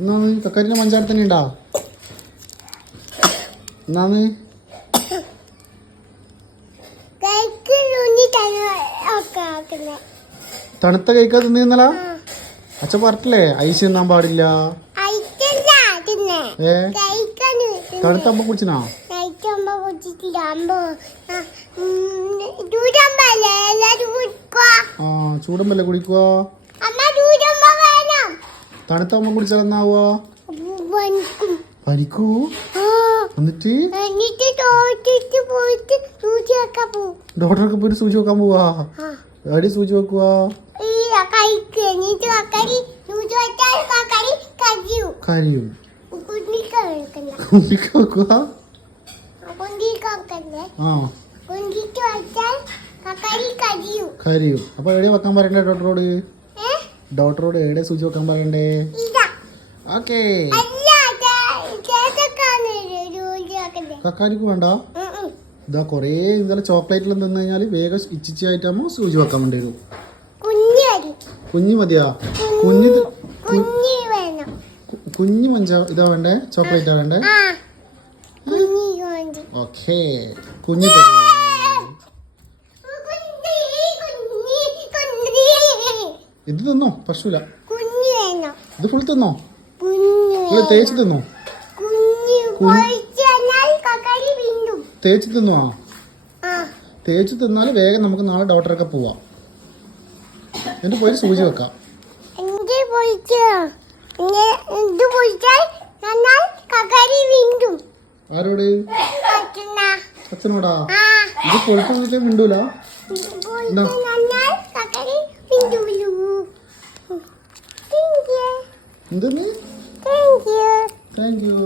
എന്നാന്ന് കക്കരിന്റെ പഞ്ചാര തന്നെ ഉണ്ടാ? എന്നാന്ന് തണുത്ത കഴിക്കാതെ തിന്നല? അച്ഛൻ പറഞ്ഞില്ലേ ഐസ് തിന്നാൻ പാടില്ല. തണുത്തമ്പം കുടിച്ചിനാ? ആ ചൂടുമ്പല്ലേ കുടിക്കുവാ? തണുത്തമ്പം കുടിച്ചാൽ എന്നാവുക? പരിക്കൂ? എന്നിട്ട് ഡോക്ടർക്ക് പോയിട്ട് സൂചി വെക്കാൻ പോവാ? എവിടെ സൂചി വെക്കുവാ? കരിയും കുണ്ടിക്ക് വെക്കുവാ? കരിയും. അപ്പൊ എവിടെ വെക്കാൻ പറയണ്ടേ ഡോക്ടറോട്? ഡോക്ടറോട് എവിടെ സൂചി വെക്കാൻ പറയണ്ടേ? ഓക്കേ. കക്കാരിക്ക് വേണ്ട? ഇതാ കൊറേ ഇന്നലെ ചോക്ലേറ്റിലും തിന്നു കഴിഞ്ഞാല് വേഗം ഇച്ചിച്ചായിട്ടാകുമ്പോ സൂചി വെക്കാൻ വേണ്ടി വരും. കുഞ്ഞി മതിയാ? കുഞ്ഞി മഞ്ച ഇതാ വേണ്ടേ? ചോക്ലേറ്റാ വേണ്ടേ? ഓക്കേ കുഞ്ഞി ഇത് തിന്നോ? പശുല ഇത് ഫുൾ തിന്നോ? തേച്ച് തിന്നോ? തേച്ച് തിന്നോ? തേച്ച് തിന്നാല് വേഗം നമുക്ക് നാളെ ഡോക്ടറൊക്കെ പോവാം. എന്നിട്ട് പോയി സൂചി വെക്കാം. ആരോട്? അച്ഛനോടാ? ഇത് പൊളിച്ചിട്ട് മിണ്ടൂല? എന്തെന്ന്? Thank you.